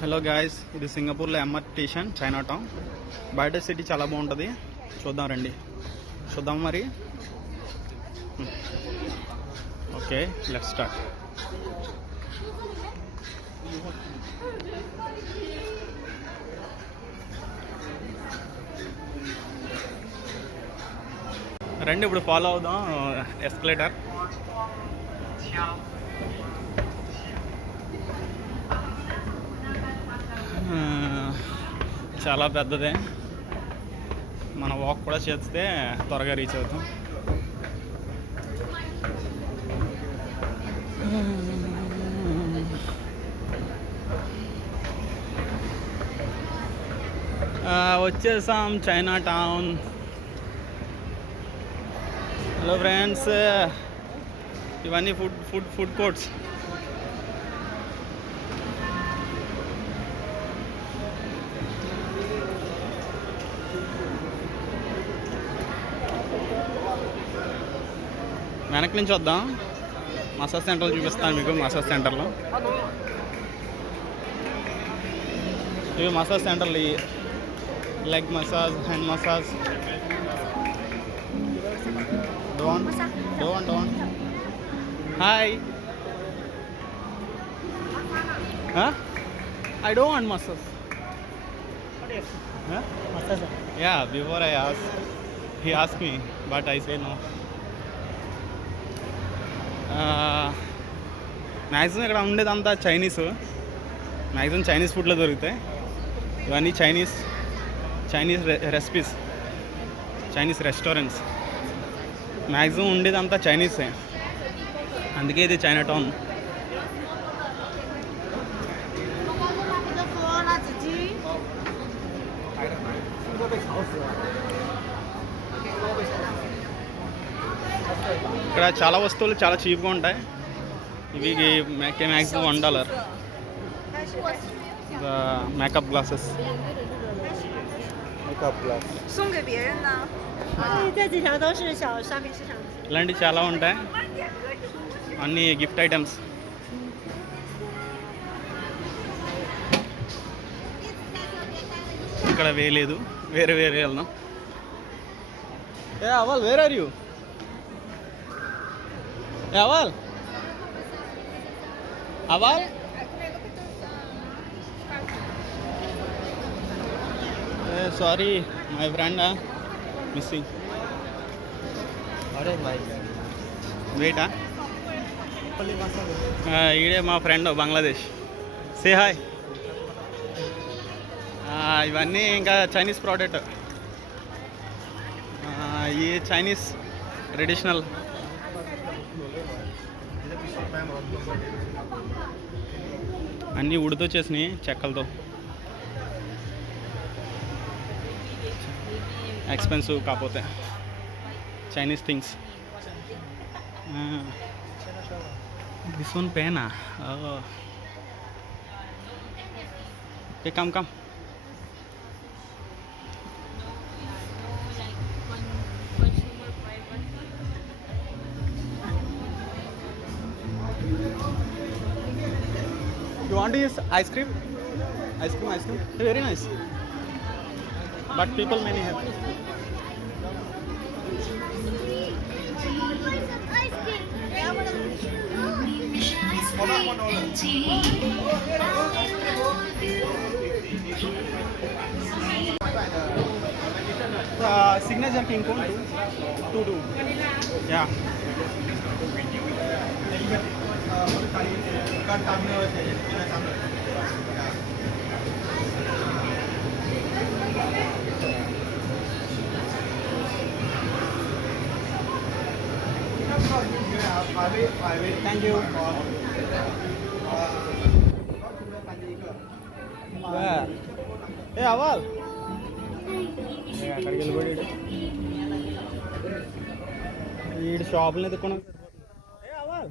Hello guys, ఇది సింగపూర్లో MRT station, China town. బయట సిటీ చాలా బాగుంటుంది. చూద్దాం రండి, చూద్దాం మరి. Okay, let's start. రండి, ఇప్పుడు ఫాలో అవుదాం ఎస్కలేటర్. చాలా పెద్దదే, మన వాక్ కూడా చేస్తే త్వరగా రీచ్ అవుతాం. వచ్చేసాం చైనా టౌన్. హలో ఫ్రెండ్స్, ఇవన్నీ ఫుడ్ కోర్ట్స్. వెనక్కి నుంచి వద్దాం, మసాజ్ సెంటర్లో చూపిస్తాను మీకు. మసాజ్ సెంటర్లో ఇవి మసాజ్ సెంటర్లు, leg massage, hand massage. Don't hi, I don't want massage. Massage? Yeah, before I asked, he asked me, but I say no. Maximum ఇక్కడ ఉండేదంతా చైనీస్. మ్యాక్సిమం చైనీస్ ఫుడ్లో దొరుకుతాయి ఇవన్నీ. Chinese recipes, Chinese restaurants. Maximum ఉండేదంతా చైనీసే, అందుకే ఇది China town. ఇక్కడ చాలా వస్తువులు చాలా చీప్గా ఉంటాయి. ఇవి మ్యాక్సిమం $1. Makeup glasses. ఇలాంటివి చాలా ఉంటాయి, అన్ని గిఫ్ట్ ఐటమ్స్. ఇక్కడ వేయలేదు, వేరే వెళ్దాం. ఏ అవల్, వేర్ ఆర్ యూ? అవల్ అవల్ సారీ, మై ఫ్రెండ్ మిస్సింగ్. వెయిటా, ఈడే మా ఫ్రెండ్ బంగ్లాదేశ్. Say hi. ఇవన్నీ ఇంకా చైనీస్ ప్రోడక్ట్. ఈ చైనీస్ ట్రెడిషనల్. అన్నీ ఉడితో చేసినాయి, చెక్కలతో. ఎక్స్పెన్సివ్ కాకపోతే చైనీస్ థింగ్స్. దిస్ వన్ పేనా? Okay, come. You want to use ice cream? Ice cream. Very nice. But people many have. Signature King Kong 2. Yeah. Thank you. Hey, Aval. అక్కడికి వెళ్ళిపోయాడు వీడు. షాపులు ఎదుక్కున్నా. ఏ అవాల్,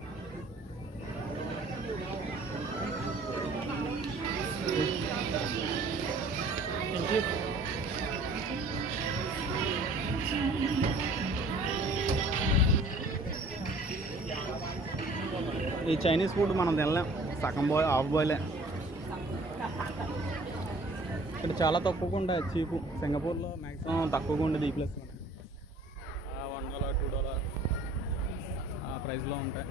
ఈ చైనీస్ ఫుడ్ మనం తినలేం, సగం బాయ్ హాఫ్ బాయిలే. ఇక్కడ చాలా తక్కువగా ఉంటాయి చీపు. సింగపూర్లో మ్యాక్సిమం తక్కువగా ఉండేది ఈ ప్లస్ $1 $2 ఆ ప్రైస్లో ఉంటాయి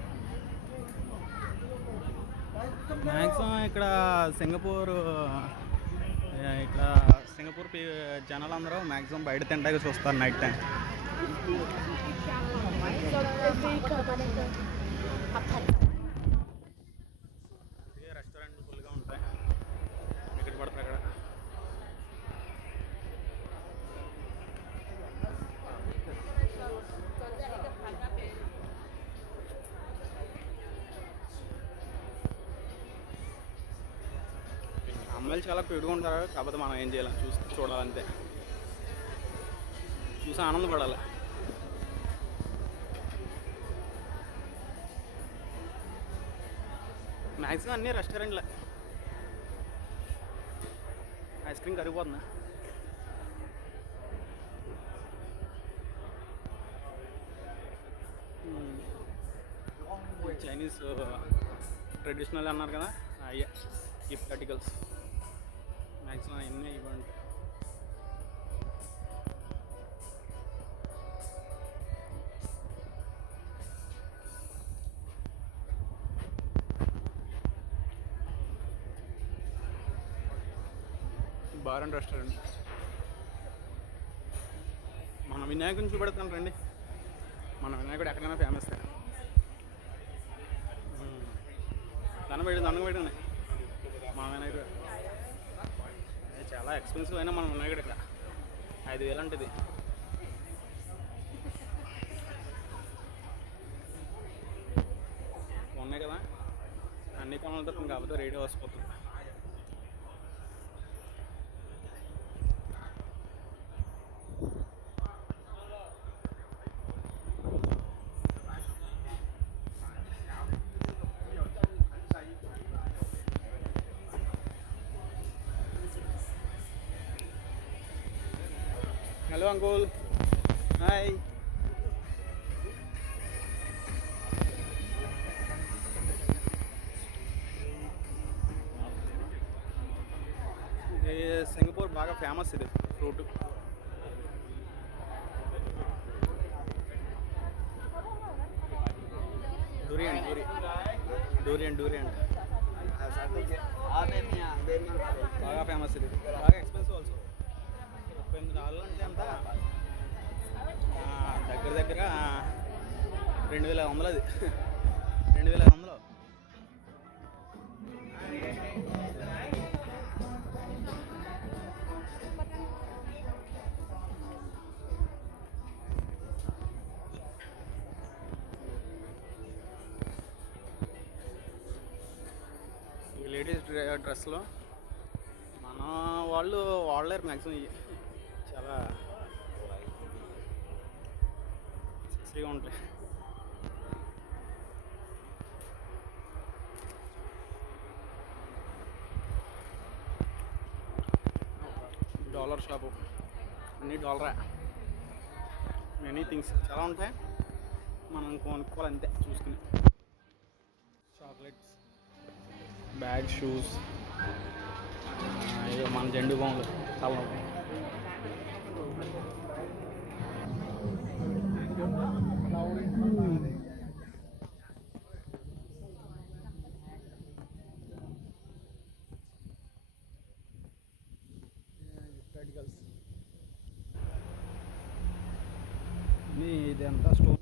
మ్యాక్సిమం. ఇక్కడ సింగపూర్ జనాలు అందరూ మ్యాక్సిమం బయట తింటాక చూస్తారు నైట్ టైం. రెస్టారెంట్ ఫుల్గా ఉంటాయి, ఎక్కడ పడతాయి అక్కడ. అమ్మాయిలు చాలా క్యూట్గా ఉంటారు, కాకపోతే మనం ఏం చేయాలి, చూడాలంతే, చూసి ఆనందపడాలి. మ్యాక్సిమం అన్నీ రెస్టారెంట్లే. ఐస్ క్రీమ్ కరిగిపోతుందా? చైనీస్ ట్రెడిషనల్ అన్నారు కదా, అయ్యే గిఫ్ట్ ఆర్టికల్స్ మ్యాక్సిమం అన్నీ ఇవ్వండి. Bar and restaurant. మన వినాయకుడిని చూపెడతాను రండి. మన వినాయకుడు ఎక్కడైనా ఫేమస్. దండం పెట్టండి మన వినాయకుడు. చాలా ఎక్స్పెన్సివ్ అయినా మన వినాయకుడు ఇక్కడ 5,000 అంటది. ఉన్నాయి కదా అన్ని కొనాలతో కాకపోతే రేడియో వసిపోతుంది. Hello uncle, hi. సింగపూర్ బాగా ఫేమస్ ఇది ఫ్రూట్. డూరియన్ బాగా ఫేమస్ ఇది. బాగా ఎక్స్పెన్సివ్ ఆల్సో. $38 అంటే అంత దగ్గర $2,500. అది 2,500. లేడీస్ డ్రెస్లో మన వాళ్ళు వాడలేరు మ్యాక్సిమం. చాలా సెక్సీగా ఉంటాయి. డాలర్ షాపు, అన్నీ డాలరే. మెనీ థింగ్స్ చాలా ఉంటాయి, మనం కొనుక్కోవాలి అంతే చూసుకుని. చాక్లెట్స్, బ్యాగ్, షూస్, ఇక మన జెండు బాగుంది చాలా. ఆర్టికల్స్ ఇదంతా స్టోన్.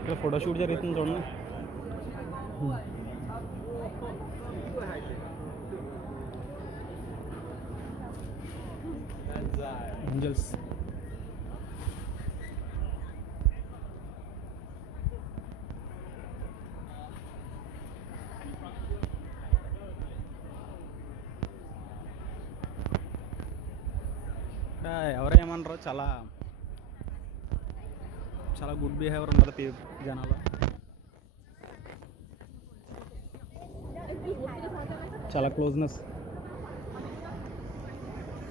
ఇక్కడ ఫోటోషూట్ జరుగుతుంది చూడండి. ఏంజల్స్. ఇక్కడ ఎవరేమన్నారో చాలా చాలా గుడ్ బిహేవియర్ ఉంటుంది జనాలు. చాలా క్లోజ్నెస్.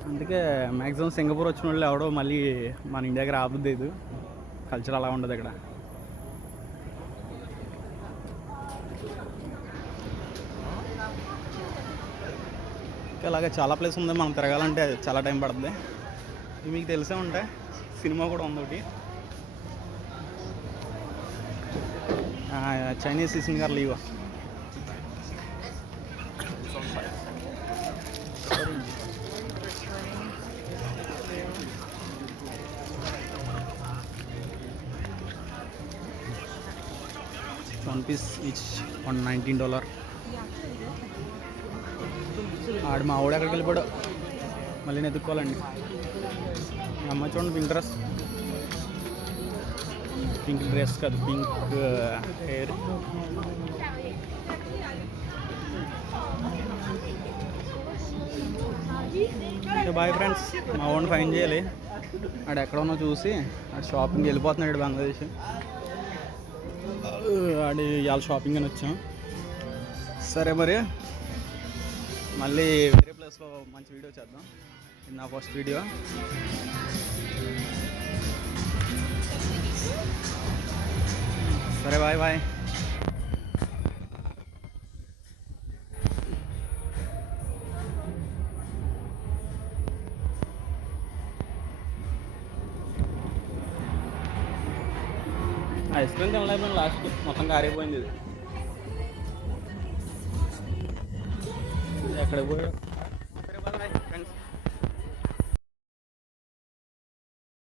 అందుకే మ్యాక్సిమం సింగపూర్ వచ్చిన వాళ్ళు ఎవడో మళ్ళీ మన ఇండియాకి రాబుద్ది. ఇది కల్చర్ అలా ఉండదు ఇక్కడ. ఇలాగే చాలా ప్లేస్ ఉంది మనం తిరగాలంటే చాలా టైం పడుతుంది. ఇవి మీకు తెలిసే ఉంటాయి. సినిమా కూడా ఉంది ఒకటి, చైనీస్ సిసింగర్ లీవ్. $1 piece ఈచ్ $119. ఆడు మా ఆవిడ ఎక్కడికి వెళ్ళిపోయాడు, మళ్ళీ నేను ఎత్తుక్కోవాలండి. అమ్మ చూడండి, పింక్ డ్రెస్, పింక్ డ్రెస్ కాదు, పింక్ హెయిర్. Boyfriends. మా వాడిని ఫైన్ చేయాలి. ఆడు ఎక్కడన్నా చూసి ఆడు షాపింగ్కి వెళ్ళిపోతున్నాడు బంగ్లాదేశ్. ఆడి ఇవాళ షాపింగ్ అని వచ్చాం. సరే మరి మళ్ళీ వేరే ప్లేస్లో మంచి వీడియో చేద్దాం. ఇది నా ఫస్ట్ వీడియో. సరే బాయ్ బాయ్. ఐస్ క్రీమ్ తినలేకపోయింది, లాస్ట్ మొత్తం కారిపోయింది. ఇది ఎక్కడికి పోయాడు?